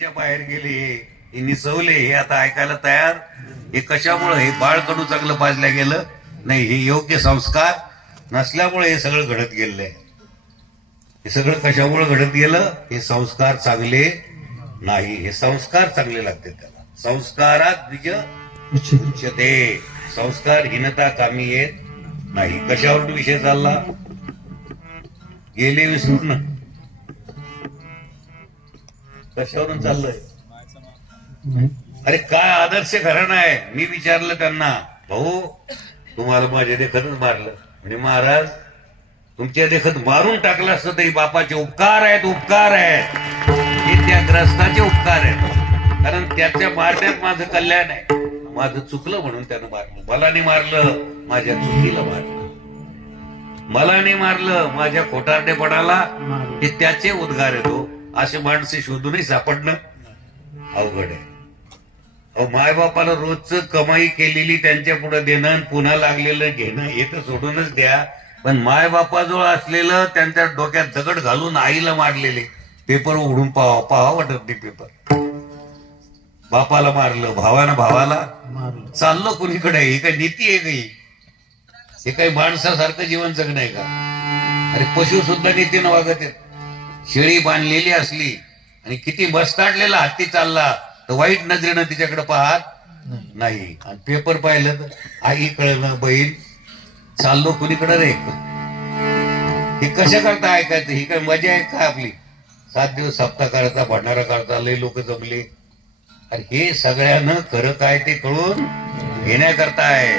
बाहेर गेले हे निसवले हे आता ऐकायला तयार. हे कशामुळं हे बाळ कडू चांगलं पाजलं गेलं? नाही हे योग्य संस्कार नसल्यामुळे हे सगळं घडत गेलेलं आहे हे सगळं कशामुळं घडत गेलं? हे संस्कार चांगले नाही हे संस्कार चांगले लागते त्याला. संस्कारात द्विज संस्कार संस्कारहीनता कामी येत नाही. कशावर विषय चालला? गेले विसरून. कशावरून चाललंय? अरे काय आदर्श खरं नाही मी विचारलं त्यांना. भाऊ तुम्हाला माझ्या देखतच मारलं. म्हणजे महाराज तुमच्या देखत मारून टाकलं असतं तरी बापाचे उपकार आहेत उपकार आहेत. हे त्या ग्रस्ताचे उपकार आहेत. कारण त्याच्या मारण्यात माझं कल्याण आहे. माझं चुकलं म्हणून त्यानं मारलं. मला नाही मारलं माझ्या चुकीला मारलं. मला नाही मारलं माझ्या खोटारडेपणाला हे त्याचे उद्गार येतो असे माणसे शोधूनही सापडणं. अवघड आहे. अहो मायबापाला रोजच कमाई केलेली त्यांच्या पुढे देणं आणि पुन्हा लागलेलं घेणं हे तर सोडूनच द्या. पण मायबापाजवळ असलेलं त्यांच्या डोक्यात दगड घालून आईला मारलेले पेपर उघडून पाहा पाहा वाटत नाही पेपर. बापाला मारलं भावानं भावाला. चाललं कुणीकडे? ही काय नीती आहे काही हे? काही माणसासारखं जीवन जगणं आहे का? अरे पशु सुद्धा नीतीनं वागत आहेत. शेळी बांधलेली असली आणि किती बसताडलेला हत्ती चालला तर वाईट नजरेनं तिच्याकडे पाहत नाही. आणि पेपर पाहिलं तर आई कळलं बहीण चाललो कुणीकडे रे? हे कशा करता ऐकायचं? ही काय मजा आहे का आपली? सात दिवस सप्ताह करता भंडारा करता लय लोक जमले. अरे हे सगळ्यानं खरं काय ते कळून घेण्याकरता आहे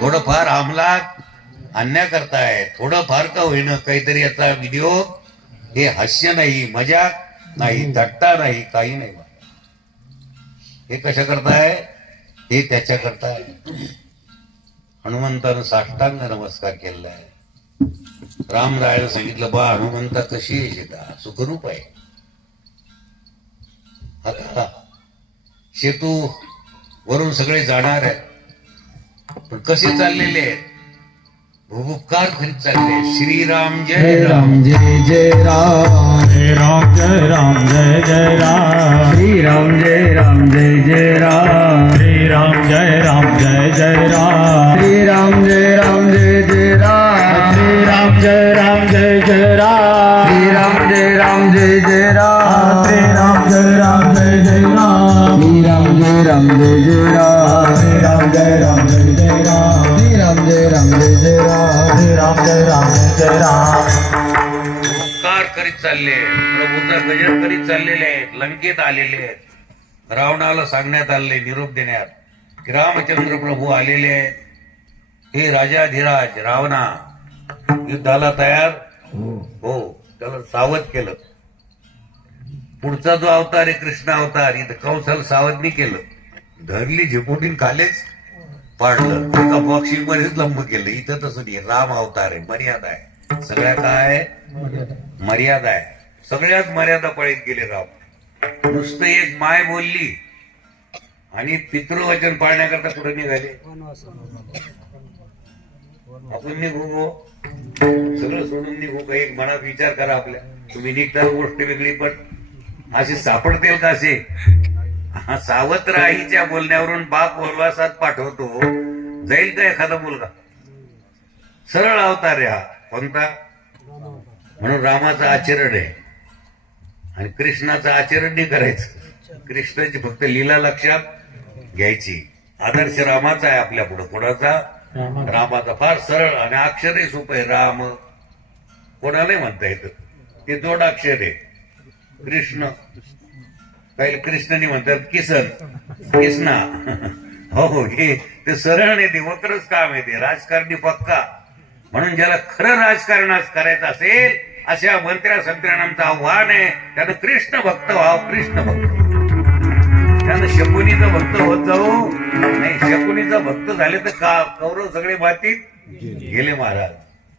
थोडंफार अंमलात आणण्याकरताय. थोडंफार का होईना? काहीतरी याचा व्हिडिओ हे हास्य नाही मजाक नाही थट्टा नाही काही नाही हे कशा करताय? हे त्याच्या करताय. हनुमंतानं साष्टांग नमस्कार केलेला आहे रामरायानं सांगितलं बा हनुमंता कशी आहे शेता सुखरूप आहे. आता शेतू वरून सगळे जाणार आहेत. पण कसे चाललेले आहेत? भूभुकार करीत चालले. श्रीराम जय राम राम जय जय राम जय राम जय राम जय जय राम श्री राम जय राम जय जय राम श्री राम जय राम जय जय राम श्री राम जय राम जय जय राम श्री राम जय राम जय जय राम श्री राम जय राम जय जय राम श्री राम जय राम जय जय राम श्री राम जय राम जय जय राम श्री राम जय राम उपकार करीत चालले. प्रभूचा गजर करीत चाललेले आहेत लंकेत आलेले आहेत. रावणाला सांगण्यात आले निरोप देण्यात रामचंद्र प्रभू आलेले. आहेत हे राजाधिराज रावणा युद्धाला तयार? हो. त्याला सावध केलं. पुढचा जो अवतार आहे कृष्ण अवतार इथं कंसाला सावध नाही केलं. धरली झेपुटीन खालीच पाडलं. एका बॉक्सिंग मध्येच लंब केलं. इथं तसं नाही राम अवतार आहे मर्यादा आहे. सगळ्या काय आहे? मर्यादा. आहे. सगळ्यात मर्यादा पळीत गेले राम नुसतं एक माय बोलली आणि पितृवचन पाळण्याकरता कुठे निघाले? आपण निघू गो सगळं सोडून निघू का? एक मनात विचार करा आपल्या. तुम्ही निघता गोष्ट वेगळी पण असे सापडतील का असे? हा सावत्र आईच्या बोलण्यावरून बाप वनवासात पाठवतो. जाईल का एखादा मुलगा? सरळ अवतार आहे हा. कोणता म्हणून रामाचं आचरण आहे. आणि कृष्णाचं आचरण नाही करायचं. कृष्णाची फक्त लीला लक्षात घ्यायची. आदर्श रामाचा आहे आपल्या पुढं. कोणाचा? रामाचा. फार सरळ आणि अक्षरही सोपं आहे. राम. कोणालाही म्हणता येतं. ते जोड अक्षर आहे. कृष्ण. काही कृष्णनी म्हणतात किसन. किसना. हो हो हे ते सरळ नाही ते वक्रच काम आहे ते. राजकारणी पक्का. म्हणून ज्याला खरं राजकारण करायचं असेल अशा मंत्र्या संत्र्यांचं आव्हान आहे. त्यानं कृष्ण भक्त व्हाव कृष्ण भक्त. त्यानं शकुनीचा भक्त होत जाऊ नाही शकुनीचा भक्त झाले तर का कौरव सगळे मातीत गेले महाराज.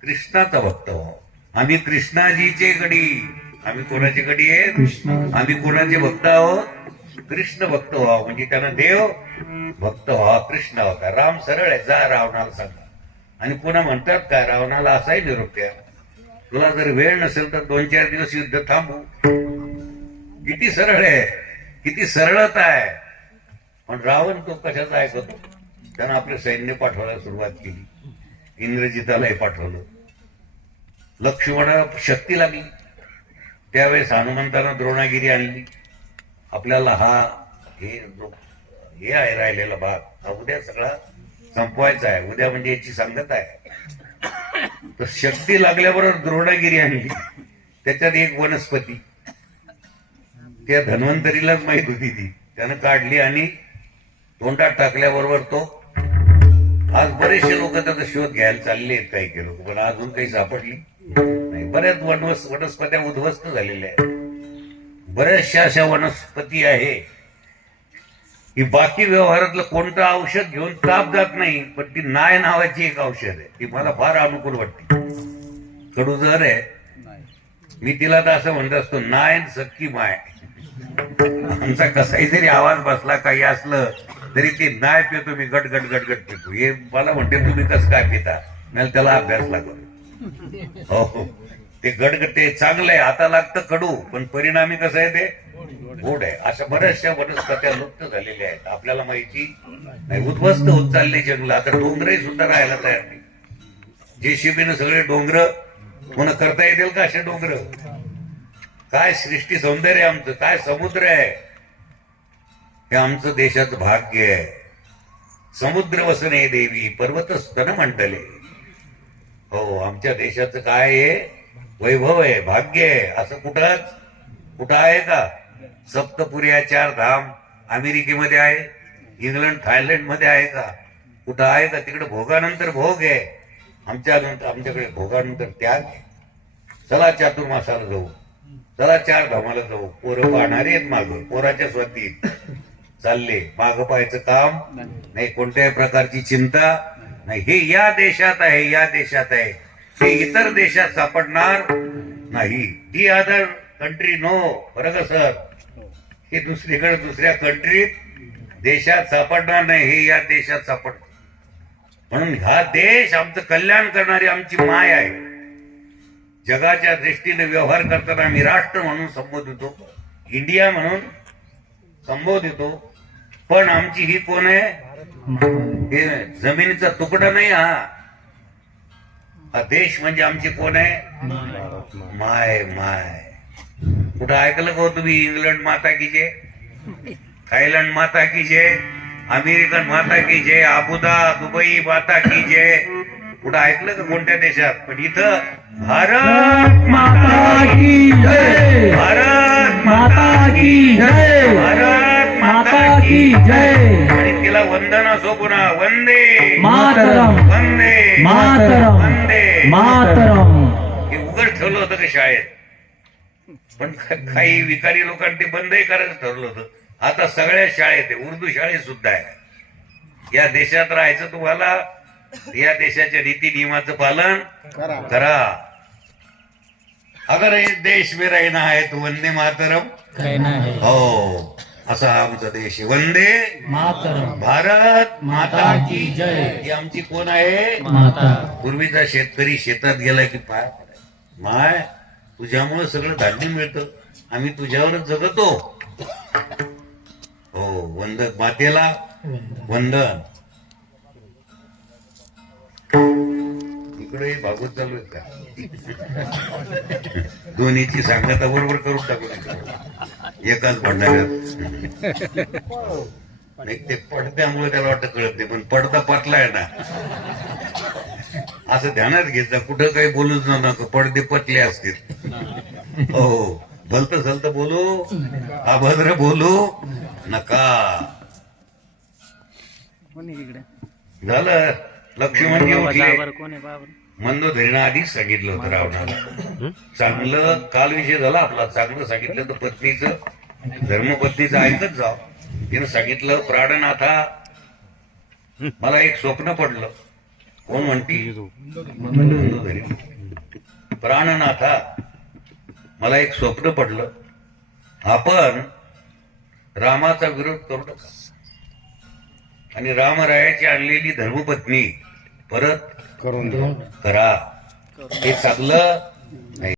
कृष्णाचा भक्त व्हाव. आम्ही कृष्णाजीचे गडी. आम्ही कोणाची गडी आहे कृष्ण आम्ही कोणाचे भक्त आहोत? कृष्ण भक्त व्हावं. म्हणजे त्यांना देव भक्त व्हावा कृष्ण होता राम सरळ आहे. जा रावणाला सांगा. आणि पुन्हा म्हणतात काय रावणाला असाही निरोप द्या तुला जर वेळ नसेल तर दोन चार दिवस युद्ध थांबू. किती सरळ आहे किती सरळता आहे. पण रावण तो कशाचा ऐकतो त्यानं आपले सैन्य पाठवायला सुरुवात केली. इंद्रजितालाही पाठवलं. लक्ष्मणा शक्ती लागली त्यावेळेस हनुमंतानं द्रोणागिरी आणली. आपल्याला हा हे जो हे आहे राहिलेला भाग. हा उद्या सगळा संपवायचा आहे. उद्या म्हणजे याची सांगत आहे. तर शक्ती लागल्याबरोबर द्रोणागिरी आणली त्याच्यात एक वनस्पती. त्या धन्वंतरीलाच माहीत होती ती. त्यानं काढली आणि तोंडात टाकल्याबरोबर तो आज बरेचसे लोक त्याचा शोध घ्यायला चालले आहेत काही काही लोक पण अजून काही सापडली नाही. बऱ्याच वनवस वनस्पत्या उद्ध्वस्त झालेल्या आहेत. बऱ्याचशा अशा वनस्पती आहे. की बाकी व्यवहारातलं कोणतं औषध घेऊन ताप जात नाही पण ती नाय नावाची एक औषध आहे. ती मला फार अनुकूल वाटते. कडू जर आहे मी तिला तर असं म्हणत असतो नाय न सक्की माय. आमचा कसाही जरी आवाज बसला काही असलं तरी ते नाय पितो मी गट गट गट गट पितो. हे मला म्हणते तुम्ही कसं काय पिता? नाही त्याला अभ्यास लागतो. हो हो. ते गडगट ते चांगलं आहे. आता लागतं कडू पण परिणामी कसं आहे ते? गोड आहे. अशा बऱ्याचशा वनस्पत्या लुप्त झालेल्या आहेत. आपल्याला माहिती नाही. उद्ध्वस्त होत चालले जंगल. आता डोंगरही सुद्धा राहायला तयार नाही. जेसीबीनं सगळे डोंगर पुन्हा करता येतील का असे डोंगर? काय सृष्टी सौंदर्य आमचं? काय समुद्र आहे? हे आमचं देशाचं भाग्य आहे. समुद्र वसने देवी पर्वत स्तन म्हणतले हो आमच्या देशाचं काय आहे? वैभव आहे भाग्य आहे. असं कुठंच कुठं आहे का? सप्तपुर्या चार धाम अमेरिकेमध्ये आहे. इंग्लंड थायलंडमध्ये आहे का? कुठं आहे का? तिकडे भोगानंतर भोग आहे. आमच्या आमच्याकडे भोगानंतर त्याग आहे. चला चातुर्मासाला जाऊ. चला चार धामाला जाऊ. पोरं पाहणारे आहेत माग. पोराच्या स्वातीत चालले. माग पाहायचं काम नाही. कोणत्याही प्रकारची चिंता नाही. हे या देशात आहे या देशात आहे. हे इतर देशात सापडणार नाही. ही अदर कंट्री नो बरं का सर हे दुसरीकडे दुसऱ्या कंट्रीत देशात सापडणार नाही हे या देशात सापड म्हणून हा देश आमचं कल्याण करणारी आमची माय आहे. जगाच्या दृष्टीने व्यवहार करताना आम्ही राष्ट्र म्हणून संबोधितो इंडिया म्हणून संबोधितो पण आमची ही कोण आहे? हे जमिनीचा तुकडा नाही हा. हा देश म्हणजे आमची कोण आहे? माय माय. कुठं ऐकलं का हो तुम्ही इंग्लंड माता की जे थायलंड माता की जे अमेरिकन माता की जे अबुदा दुबई माता की जे कुठं ऐकलं का कोणत्या देशात? पण इथं भारत माता की जय! भारत माता की जय! भारत माता की जय! आणि तिला वंदन असो पुन्हा वंदे! मातरम! वंदे! मातरम! वंदे! मातरम! हे उघड ठेवलं होतं का शाळेत? पण काही विकारी लोकांनी ते बंदही करायचं ठरलं होतं. आता सगळ्या शाळेत आहे. उर्दू शाळेत सुद्धा आहे. या देशात राहायचं तुम्हाला या देशाच्या रीती नियमाचं पालन करा. अगर इस देश में रहना है तो वंदे मातरम. कहना है। हो. असा हा आमचा देश आहे. वंदे मातरम. भारत माता की की जय. ही आमची कोण आहे? माता. पूर्वीचा शेतकरी शेतात गेला की पाय पडायचा. माय तुझ्यामुळे सगळं धान्य मिळतं. आम्ही तुझ्यावरच जगतो. हो वंदक मातेला वंदन. इकडे भागवत चालू आहेत का? दोन्हीची सांगता बरोबर करून टाकू नका. एकाच नाही ते पडद्यामुळे त्याला वाटतं कळत नाही पण पडदा पटलाय ना. असं ध्यानात घेतलं कुठं काही बोलूच नका पडदे पटले असतील. हो भलत सलत बोलू अभद्र बोलू नका. झालं. लक्ष्मणजी उठले मंदोदरीनं आधीच सांगितलं होतं रावणाला. चांगलं काल विषय झाला आपला. चांगलं सांगितलं तर पत्नीचं धर्मपत्नीचं ऐकत जाव तिनं सांगितलं प्राणनाथा मला एक स्वप्न पडलं. कोण म्हणती मंदोदरी प्राणनाथा मला एक स्वप्न पडलं. आपण रामाचा विरोध करू नका. आणि रामरायाची आणलेली धर्मपत्नी परत करून करा. हे चांगलं नाही